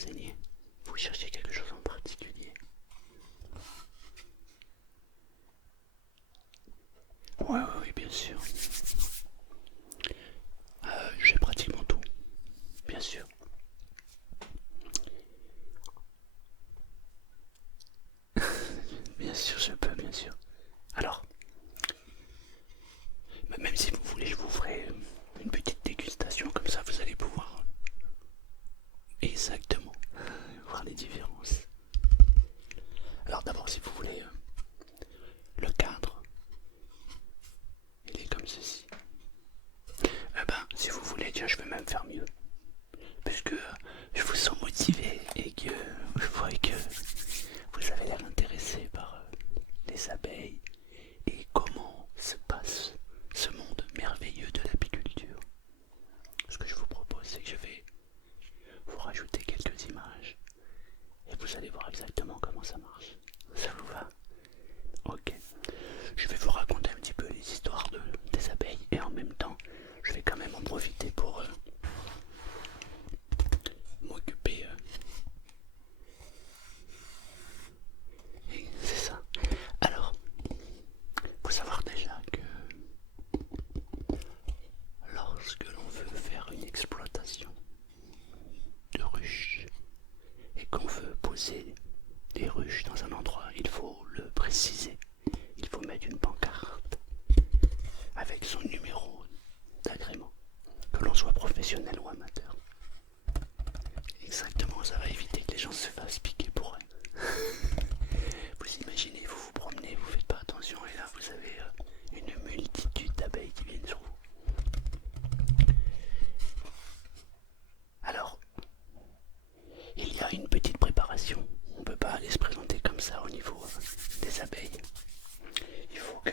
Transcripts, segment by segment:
renseigner? Vous cherchez quelque chose en particulier? Oui, bien sûr. J'ai pratiquement tout, bien sûr. Bien sûr, je peux, bien sûr. Alors, même si vous voulez, je vous ferai une petite dégustation, comme ça vous allez pouvoir exactement voir les différences. Alors d'abord, si vous voulez, le cadre, il est comme ceci. Si vous voulez, tiens, je vais même faire mieux. Puisque je vous sens motivé et que je vois que vous avez l'air intéressé par les abeilles et comment se passe ce monde merveilleux de l'apiculture. Ce que je vous propose, c'est que je vais vous rajouter quelques images et vous allez voir exactement comment ça marche. Ça vous va? Ok. Je vais vous raconter un petit peu les histoires des abeilles et en même temps, je vais quand même en profiter pour m'occuper. C'est ça. Alors, faut savoir déjà que lorsque l'on veut faire une exploitation de ruches et qu'on veut poser des ruches dans un endroit, il faut le préciser. Il faut mettre une pancarte avec son numéro d'agrément, que l'on soit professionnel ou amateur. Exactement, ça va éviter que les gens se fassent piquer pour eux. Vous imaginez, vous vous promenez, vous faites pas attention et là vous avez une multitude d'abeilles qui viennent sur vous. Alors, il y a une petite préparation. On ne peut pas aller se présenter comme ça au niveau des abeilles. Il faut que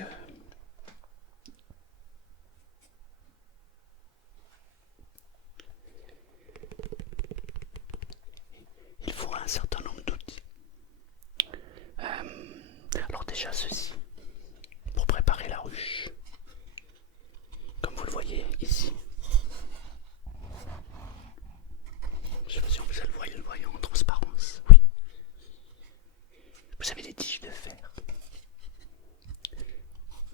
il faut un certain nombre d'outils. Alors déjà ceci, pour préparer la ruche. Comme vous le voyez ici. Je sais pas si on vous le voyez en transparence. Oui. Vous avez des tiges de fer.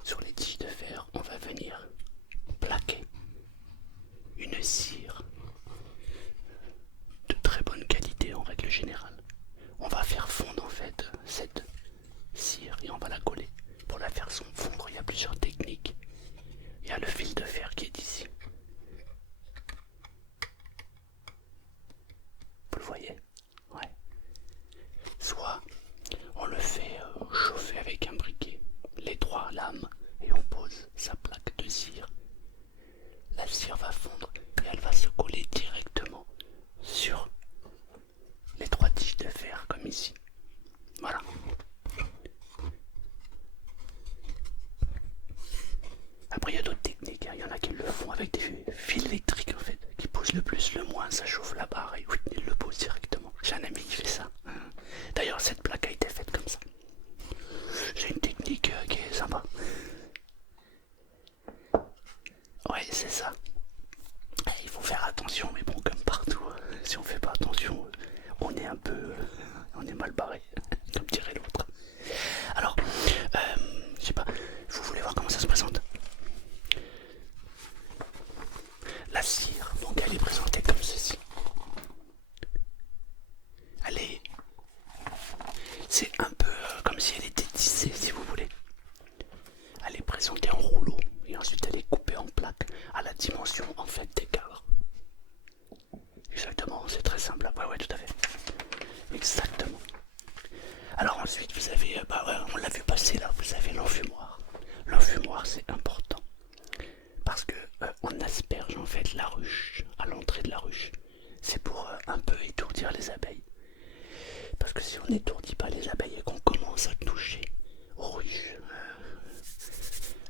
Sur les tiges de fer, on va venir plaquer une cire de très bonne qualité en règle générale. On va faire fondre en fait cette cire et on va la coller. Pour la faire fondre, il y a plusieurs techniques. Il y a le fil de fer qui est ici. Vous le voyez? Ouais. Soit on le fait chauffer avec un briquet, les 3 lames, et on pose sa plaque de cire. La cire va fondre et elle va se coller directement sur les 3 tiges de fer comme ici. Voilà. Après il y a d'autres techniques, hein. Il y en a qui le font avec des fils électriques en fait, qui poussent le plus, le moins, ça chauffe la barre et oui, ils le posent directement. J'ai un ami qui fait ça. D'ailleurs cette plaque a été faite comme ça. J'ai une technique qui est sympa. Ouais, c'est ça. Il faut faire attention, mais bon, comme partout, si on fait pas attention, on est un peu... on est mal barré, comme dirait l'autre. Alors, je sais pas, vous voulez voir comment ça se présente? La cire, donc elle est présentée comme ceci. Elle est... C'est un peu comme si elle était tissée, si vous voulez. Elle est présentée en rouleau, et ensuite elle est coupée en plaques à la dimension en fait des cadres. Exactement, c'est très simple. Ouais, tout à fait. Exactement. Alors ensuite, vous avez, on l'a vu passer là, vous avez l'enfumoir. L'enfumoir, c'est important parce que on asperge en fait la ruche à l'entrée de la ruche. C'est pour un peu étourdir les abeilles. Parce que si on n'étourdit pas les abeilles et qu'on commence à toucher aux ruches,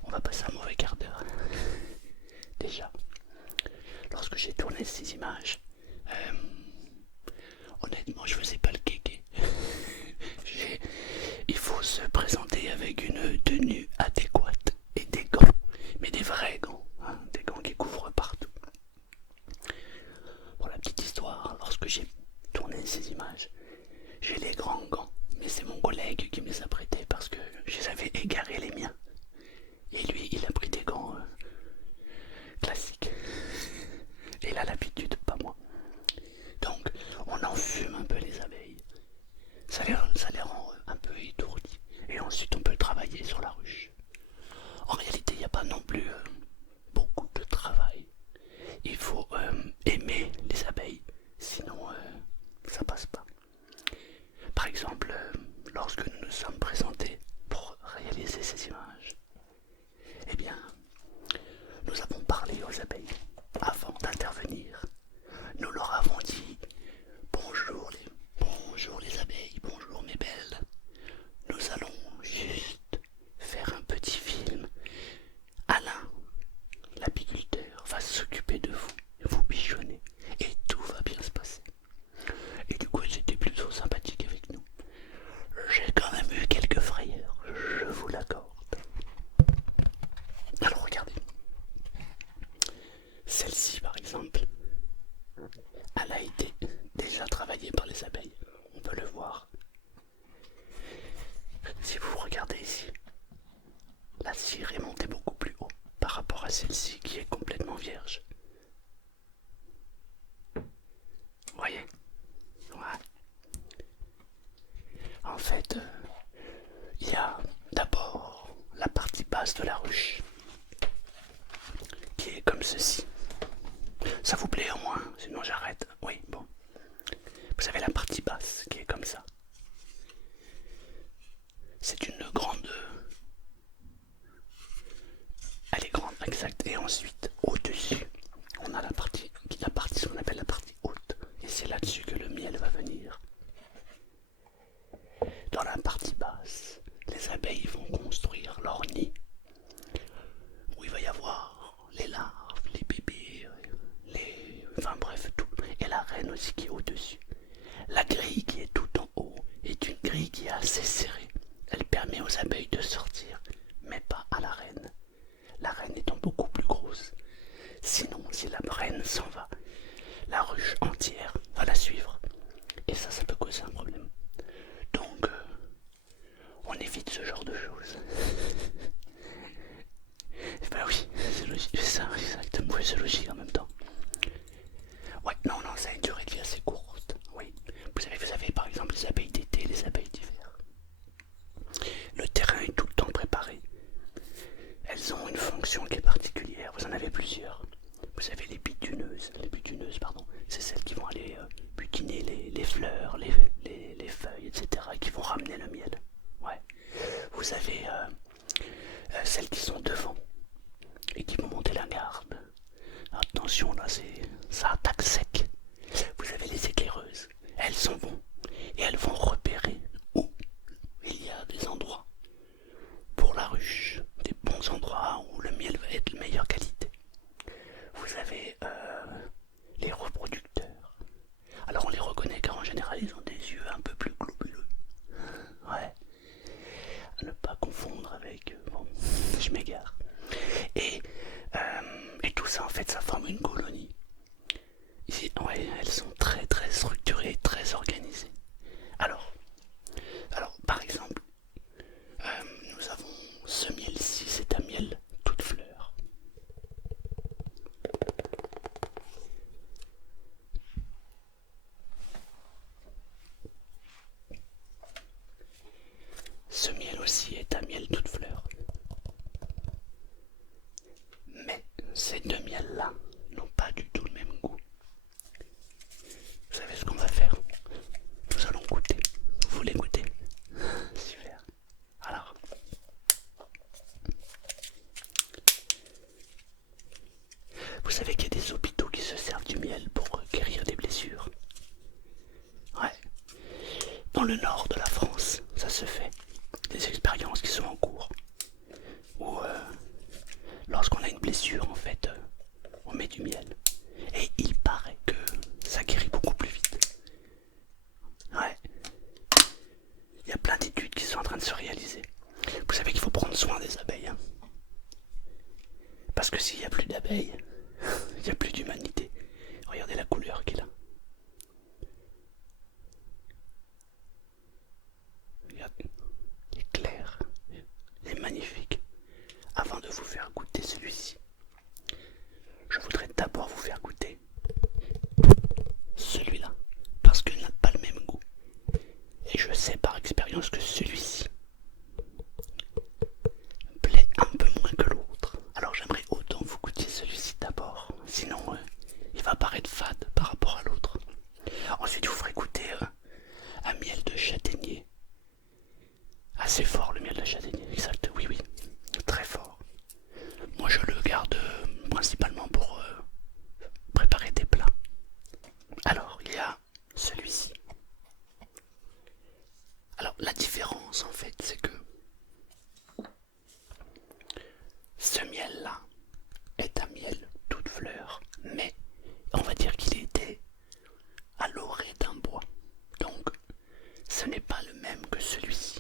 on va passer un mauvais quart d'heure. Déjà, lorsque j'ai tourné ces images, honnêtement, je faisais pas le kéké. Il faut se présenter avec une tenue adéquate et des gants, mais des vrais gants, hein, des gants qui couvrent partout. Pour la petite histoire, lorsque j'ai tourné regardez ces images. J'ai les grands gants, mais c'est mon collègue qui me les a prêtés parce que je les avais égarés les miens. Et lui, il a pris des gants classiques. Et il a l'habitude, pas moi. Donc, on enfume un peu les abeilles. Ça les rend un peu étourdis. Et ensuite, on peut travailler sur la ruche. En réalité, il n'y a pas non plus beaucoup de travail. Il faut aimer les abeilles, sinon ça passe pas. Par exemple, lorsque nous nous sommes présentés pour réaliser ces images, eh bien, nous avons parlé aux abeilles avant d'intervenir. Nous leur avons dit bonjour les abeilles, bonjour mes belles. Nous allons juste faire un petit film. Alain, l'apiculteur, va s'occuper de vous, vous bichonner, et tout va bien se passer. Et du coup, elles étaient plutôt sympathiques avec nous. J'ai quand même eu quelques frayeurs, je vous l'accorde. Alors regardez, celle-ci par exemple, elle a été déjà travaillée par les abeilles, on peut le voir. Si vous regardez ici, la cire est montée beaucoup plus haut par rapport à celle-ci qui est complètement vierge. Vous voyez? Ouais. En fait, il y a d'abord la partie basse de la ruche qui est comme ceci. Ça vous plaît au moins? Sinon j'arrête. Oui, bon. Vous avez la partie basse qui est comme ça. C'est une grande... Elle est grande, exact. Et ensuite, au-dessus, on a la partie ce qu'on appelle la partie haute. Et c'est là-dessus que le miel va venir. Dans la partie basse, les abeilles vont construire leur nid. Où il va y avoir les larves, les bébés, enfin bref, tout. Et la reine aussi qui est au-dessus. La grille qui est tout en haut est une grille qui est assez serrée. Elle permet aux abeilles de sortir, mais pas à la reine. La reine étant beaucoup plus grosse. Sinon, si la reine s'en va, la ruche entière va la suivre. Et ça peut causer un problème. Donc, on évite ce genre de choses. Bah oui, c'est logique, c'est ça, exactement, oui, c'est logique en même temps. Ouais, non, ça a une durée de vie assez courte, oui. Vous avez par exemple les abeilles d'été et les abeilles d'hiver. Le terrain est tout le temps préparé. Elles ont une fonction qui est particulière, vous en avez plusieurs. Vous avez les butineuses, pardon, c'est celles qui vont aller butiner les fleurs, les feuilles, etc. et qui vont ramener le miel. Ouais. Vous avez celles qui sont devant et qui vont monter la garde. Attention là, ça attaque sec. Vous avez les éclaireuses, elles s'en vont et elles vont repérer où il y a des endroits pour la ruche, des bons endroits où le miel va être de meilleure qualité. Vous avez les reproducteurs. Alors on les reconnaît car en général ils ont des yeux un peu plus globuleux. Ouais. À ne pas confondre avec... bon, je m'égare. Et tout ça en fait ça forme une colonie. Ici, ouais, elles sont très très structurées, très organisées. Alors par exemple, nous avons ce miel-ci, c'est un miel toute fleur. Ce miel aussi est un miel toute fleur. Mais ces deux miels-là n'ont pas du tout le même goût. Vous savez ce qu'on va faire? Nous allons goûter. Vous voulez goûter? Super. Alors, vous savez qu'il y a des hôpitaux qui se servent du miel pour guérir des blessures. Ouais. Dans le nord de la France, ça se fait. Des expériences qui sont en cours. Où lorsqu'on a une blessure, en fait, on met du miel. Et il paraît que ça guérit beaucoup plus vite. Ouais. Il y a plein d'études qui sont en train de se réaliser. Vous savez qu'il faut prendre soin des abeilles. Hein. Parce que s'il n'y a plus d'abeilles, il n'y a plus d'humanité. Regardez la couleur qu'il a. expérience que celui-ci plaît un peu moins que l'autre. Alors j'aimerais autant vous goûter celui-ci d'abord, sinon il va paraître fade par rapport à l'autre. Ensuite, je vous ferai goûter un miel de châtaignier. Assez fort le miel de châtaignier, exact, oui, oui, très fort. Moi je le garde principalement pour préparer des plats. Alors, il y a celui-ci. Alors, la différence en fait, c'est que ce miel-là est un miel toute fleur, mais on va dire qu'il était à l'orée d'un bois. Donc, ce n'est pas le même que celui-ci,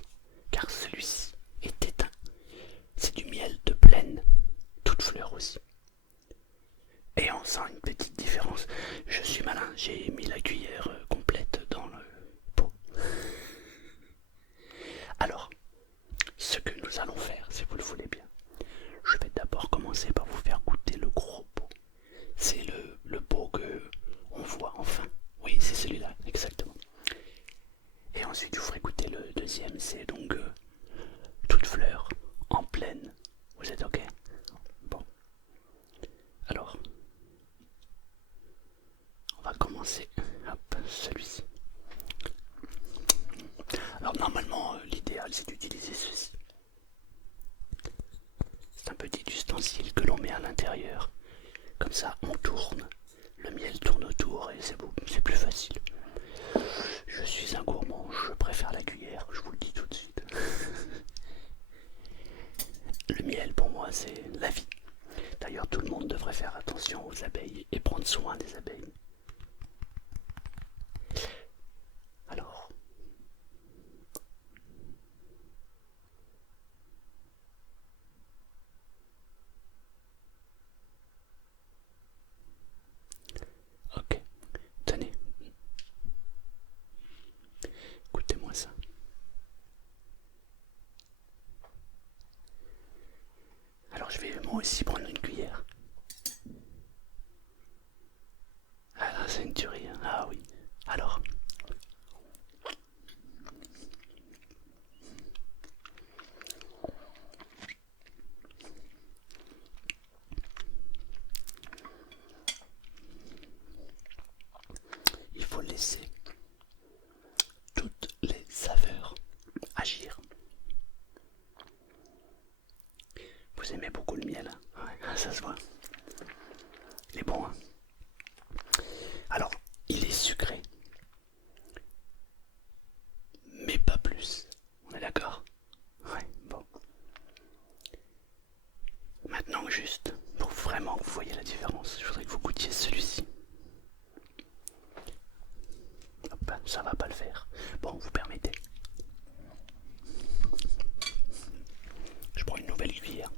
car celui-ci était c'est du miel de plaine, toute fleur aussi. Et on sent une petite différence. Je suis malin, j'ai mis la cuillère complète dans le pot. Alors, ce que nous allons faire, si vous le voulez bien, je vais d'abord commencer par vous faire goûter le gros pot. C'est le pot que on voit enfin. Oui, c'est celui-là, exactement. Et ensuite, je vous ferai goûter le deuxième, c'est donc toute fleur en plaine. Vous êtes ok? Bon. Alors, on va commencer. Hop, celui-ci. Alors normalement, l'idéal c'est d'utiliser ceci. C'est un petit ustensile que l'on met à l'intérieur. Comme ça, on tourne. Le miel tourne autour et c'est beau, c'est plus facile. Je suis un gourmand, je préfère la cuillère, je vous le dis tout de suite. Le miel pour moi c'est la vie. D'ailleurs tout le monde devrait faire attention aux abeilles et prendre soin des abeilles. Alors, ok, tenez, écoutez-moi ça. Alors je vais moi aussi prendre une cuillère. Ah là c'est une tuerie, hein. Ah oui. Alors, il faut laisser toutes les saveurs agir. Vous aimez beaucoup le miel, hein? Ouais, ça se voit. Il est bon, hein? Alors, il est sucré, mais pas plus. On est d'accord? Ouais, bon. Maintenant, juste, pour vraiment que vous voyez la différence, je voudrais que vous goûtiez celui-ci. Hop, ça va pas le faire. Bon, vous permettez. Je prends une nouvelle cuillère.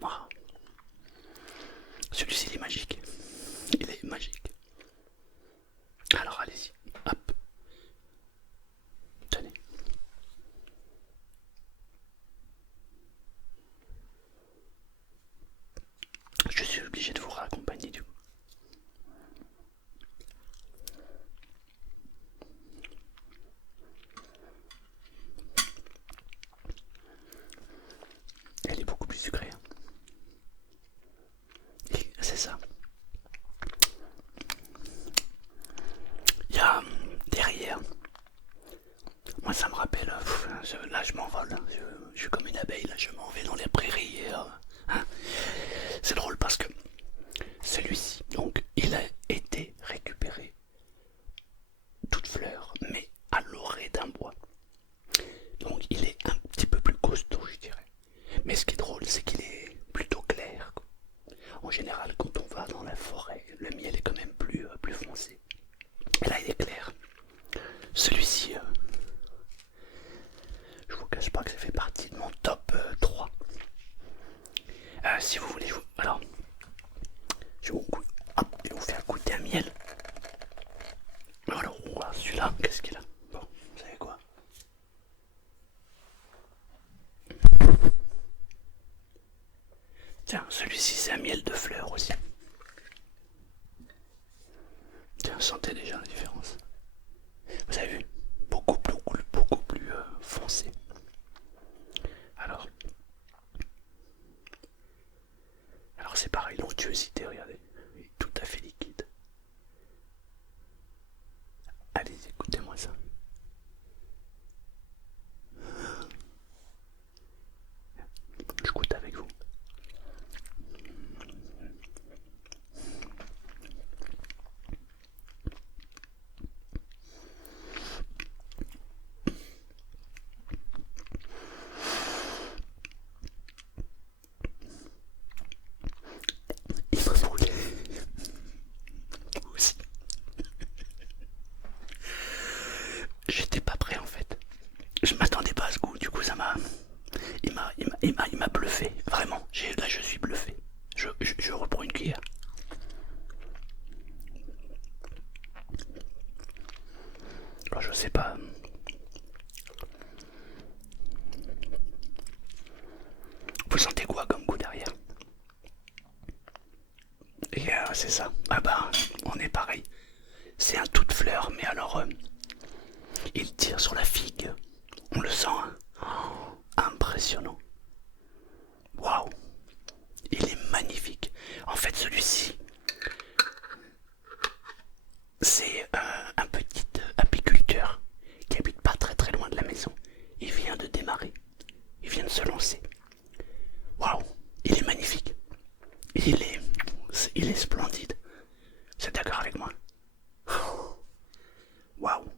Wow. Celui-ci, il est magique. Il est magique. Alors, allez-y. Hop. Tenez. Je suis obligé de vous raccompagner du coup. Elle est beaucoup plus sucrée. Et c'est ça. Il y a derrière. Moi ça me rappelle. Là je m'envole. Je suis comme une abeille. Là je m'en vais dans les prairies. Hein. C'est drôle parce que celui-ci, donc, il a été récupéré toute fleur, mais à l'orée d'un bois. Donc il est un petit peu plus costaud, je dirais. Mais ce qui est drôle, c'est qu'il est plutôt clair. En général, quand on va dans la forêt, le miel est quand même plus foncé. Et là, il est clair. Celui-ci, je vous cache pas que ça fait partie de mon top 3. Si vous voulez, alors, je vais vous faire goûter un miel. Alors, on va celui-là, qu'est-ce qu'il a? Bon, vous savez quoi? Tiens, celui-ci, c'est un miel de fleurs aussi. Tiens, sentez déjà la différence. Vous avez vu? Beaucoup Allez, écoutez-moi ça. Je goûte avec vous. Il m'a brûlé. Moi aussi. J'étais pas prêt en fait. Je m'attendais pas à ce goût, du coup ça m'a. Il m'a bluffé, vraiment. Là je suis bluffé. Je reprends une cuillère. Alors je sais pas. Vous sentez quoi comme goût derrière? Et c'est ça. Ah bah on est pareil. C'est un tout de fleur, mais alors il tire sur la figue. On le sent, hein. Oh, impressionnant. Waouh. Il est magnifique. En fait celui-ci, c'est un petit apiculteur qui habite pas très très loin de la maison. Il vient de démarrer. Il vient de se lancer. Waouh, il est magnifique. Il est splendide. Vous êtes d'accord avec moi? Waouh.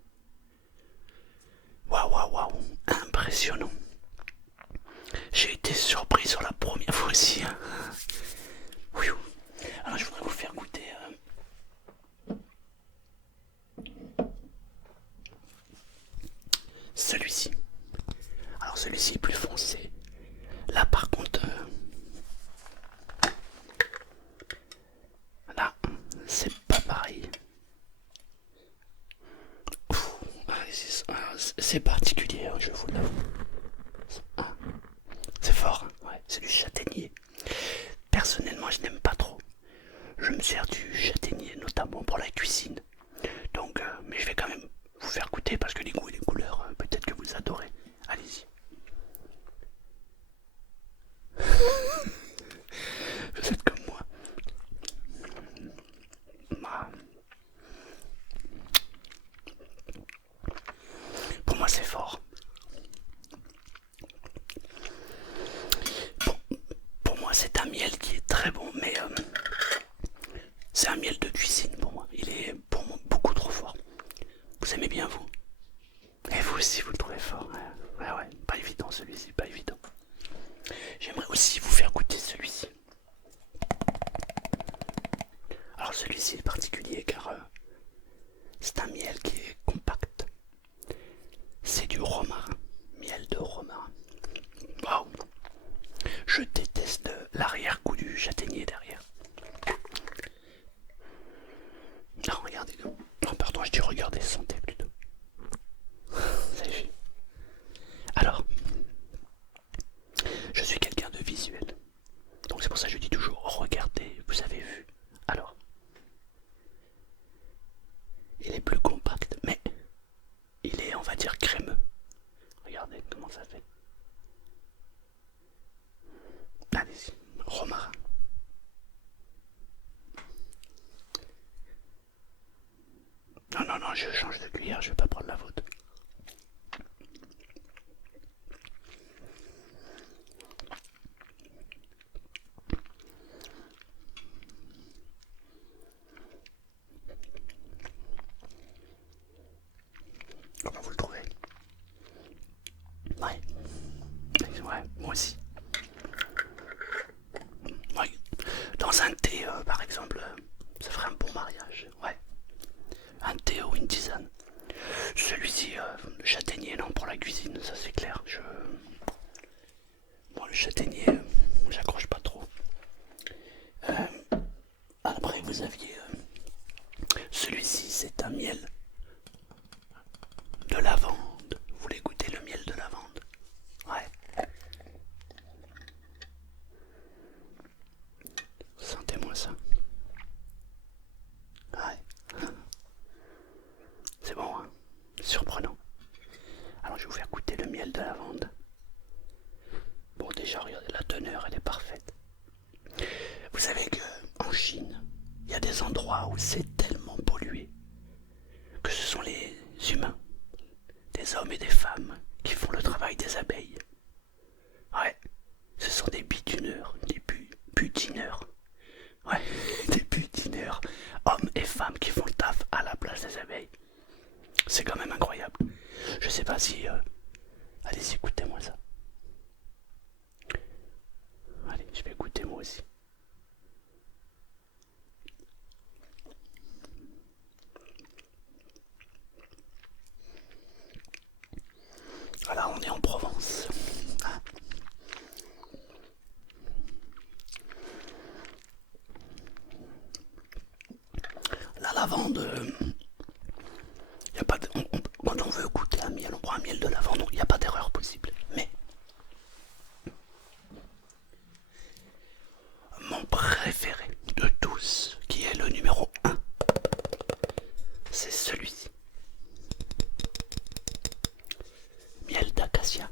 Waouh, waouh, waouh. Impressionnant. J'ai été surpris sur la première fois aussi. Hein. Alors je voudrais vous faire goûter. Celui-ci. Alors celui-ci est plus foncé. Là par contre, là, c'est pas pareil. C'est particulier, hein, je vous l'avoue. Ah, c'est fort, hein, ouais, c'est du châtaignier. Personnellement, je n'aime pas trop. Je me sers du châtaignier, notamment pour la cuisine. Donc, mais je vais quand même vous faire goûter parce que les goûts et les couleurs, peut-être que vous adorez. Allez-y. Vous êtes comme moi. Ah. Pour moi, c'est fort. Pour moi, c'est un miel qui est très bon, mais c'est un miel de cuisine pour moi. Il est pour moi beaucoup trop fort. Vous aimez bien vous? Et vous aussi, vous le trouvez fort? Ouais, ouais, pas évident celui-ci, pas évident. J'aimerais aussi vous faire goûter celui-ci. Alors celui-ci est particulier car c'est un miel qui est compact. C'est du romarin, miel de romarin. Waouh! Je déteste l'arrière-goût du châtaignier derrière. Non, regardez. Non, pardon, je dis regardez, sentez plutôt. Vous avez vu? Alors, je suis quelqu'un de visuel. Donc c'est pour ça que je dis toujours regardez, vous avez vu. Alors, il est plus compact, mais il est, on va dire, crémeux. Regardez comment ça fait. Allez-y, romarin. Non, non, non, je change de cuillère, je vais pas prendre la vôtre. Comment vous le trouvez? Ouais. Ouais, moi aussi. Ouais. Dans un thé, par exemple, ça ferait un bon mariage. Ouais. Un thé ou une tisane. Celui-ci, le châtaignier, non, pour la cuisine, ça c'est clair. Bon, le châtaignier, j'accroche pas trop. Après, vous aviez celui-ci, c'est un miel de lavande. Vous voulez goûter le miel de lavande? Ouais. Sentez-moi ça. Ouais. C'est bon, hein? Surprenant. Alors, je vais vous faire goûter le miel de lavande. Bon, déjà, regardez, la teneur, elle est parfaite. Vous savez qu'en Chine, il y a des endroits où c'est tellement pollué que ce sont les y a pas de, quand on veut goûter un miel, on prend un miel de lavande, il n'y a pas d'erreur possible. Mais mon préféré de tous, qui est le numéro un, c'est celui-ci. Miel d'acacia.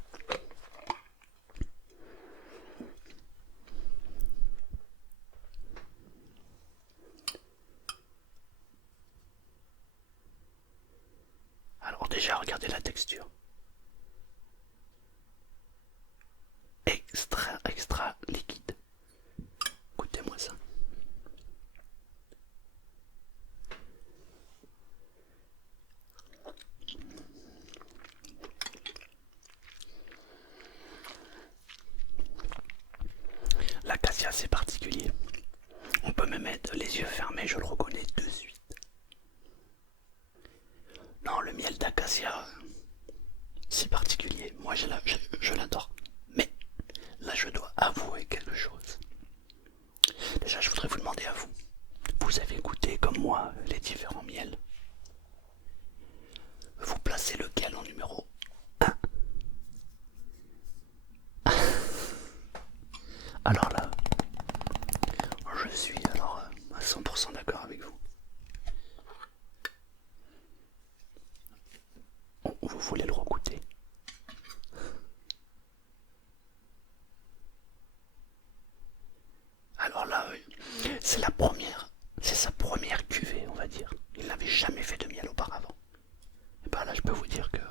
Alors déjà, regardez la texture. Extra liquide. Goûtez-moi ça. L'acacia, c'est particulier. On peut me mettre les yeux fermés, je le reconnais de suite. Non, le miel d'acacia, c'est particulier. Moi, je l'adore. Mais là, je dois avouer quelque chose. Déjà, je voudrais vous demander à vous. Vous avez goûté, comme moi, les différents miels. Vous placez lequel en numéro 1? Alors là, je suis à 100% d'accord avec vous. Vous voulez le regoûter? Alors là, c'est la première, c'est sa première cuvée, on va dire. Il n'avait jamais fait de miel auparavant. Et bah là, je peux vous dire que...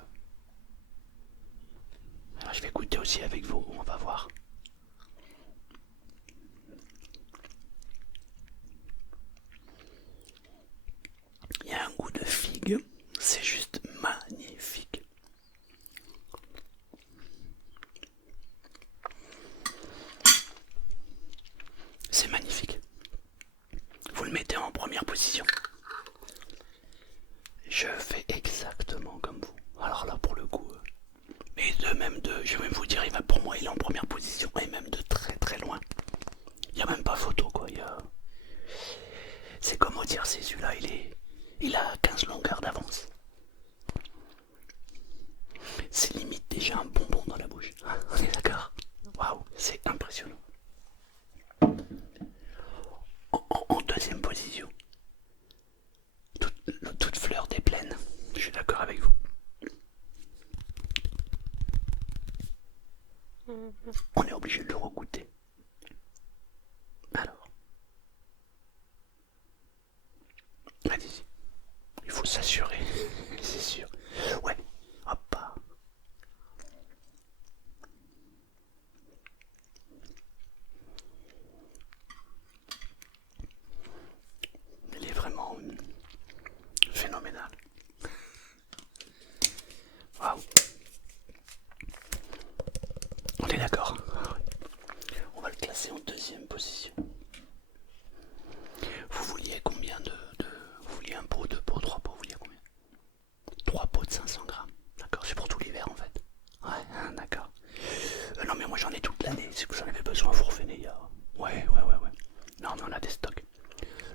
Alors, je vais goûter aussi avec vous, on va voir. Il y a un goût de figue, c'est juste magnifique. C'est magnifique. Vous le mettez en première position. Je fais exactement comme vous. Alors là, pour le coup, mais je vais même vous dire, pour moi, il est en première position et même de très très loin. Il n'y a même pas photo, quoi. C'est comme dire, c'est celui-là, il a 15 longueurs d'avance. C'est limite déjà un bonbon dans la bouche. On est d'accord? Waouh, c'est impressionnant. En deuxième position, toute fleur des plaines. Je suis d'accord avec vous. On est obligé de le regoûter. Alors, allez-y. Il faut s'assurer, c'est sûr. Ouais, hop. Il est vraiment phénoménal. Waouh. On est d'accord. On va le classer en deuxième position. Vous vouliez combien vous vouliez un pot, deux pots, trois pots, vous vouliez combien? 3 pots de 500 grammes. D'accord, c'est pour tout l'hiver en fait. Ouais, d'accord. Non mais moi j'en ai toute l'année, si vous en avez besoin, vous revenez. Ouais. Non mais on a des stocks.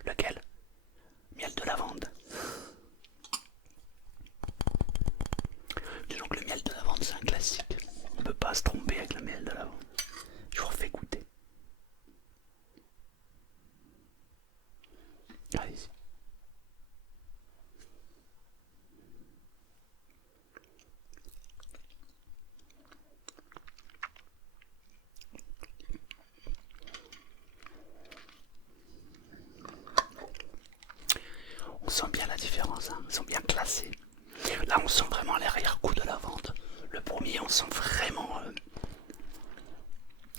Lequel? Miel de lavande. Disons que le miel de lavande c'est un classique. On ne peut pas se tromper avec le miel de lavande. Je vous refais goûter. Allez-y. On sent bien la différence, hein. Ils sont bien classés. Là on sent vraiment l'arrière-goût de lavande. Le premier on sent vraiment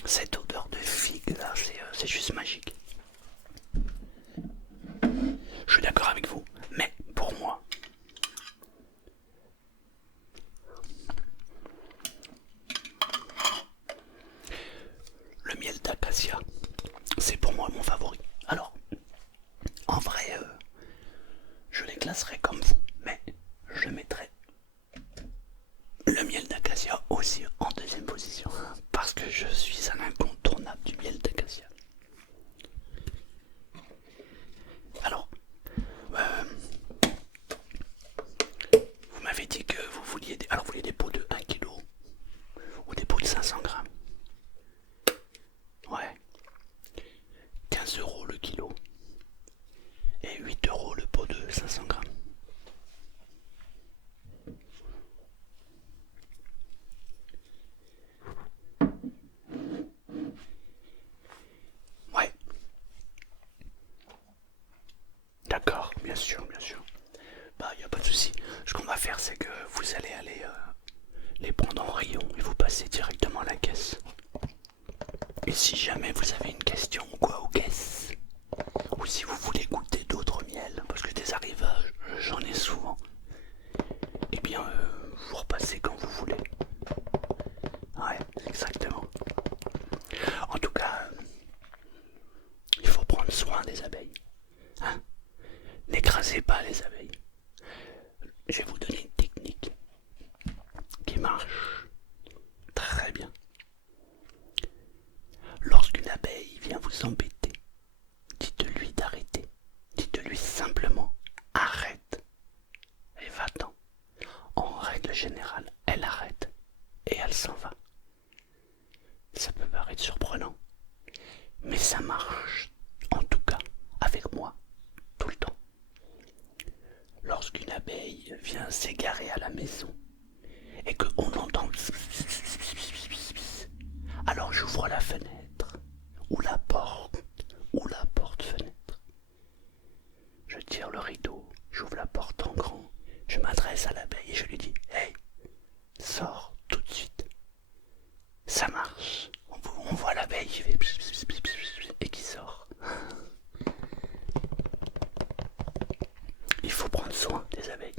cette odeur de figue là, c'est juste magique. Je suis d'accord avec vous, mais pour moi, le miel d'acacia, c'est pour moi mon favori. Alors, en vrai, je les classerai comme vous, mais je mettrai le miel d'acacia aussi en deuxième position, parce que je suis un incontournable du miel d'acacia. Alors, a pas de souci. Ce qu'on va faire, c'est que vous allez aller les prendre en rayon et vous passez directement à la caisse. Et si jamais vous avez une question ou quoi aux caisses, ou si vous voulez goûter d'autres miels, parce que des arrivages, j'en ai souvent, eh bien, vous repassez quand vous voulez. Ouais, exactement. En tout cas, il faut prendre soin des abeilles. Hein? N'écrasez pas les abeilles. Je vais vous donner une technique qui marche très bien. Lorsqu'une abeille vient vous embêter, dites-lui d'arrêter. Dites-lui simplement arrête et va-t'en. En règle générale, elle arrête et elle s'en va. Ça peut paraître surprenant, mais ça marche, en tout cas avec moi, tout le temps. Lorsqu'une abeille vient s'égarer à la maison et qu'on entend alors j'ouvre la fenêtre ou la porte-fenêtre. Je tire le rideau, j'ouvre la porte en grand, je m'adresse à l'abeille et je lui dis hey, sors tout de suite. Ça marche. On voit l'abeille qui fait et qui sort. Il faut prendre soin des abeilles.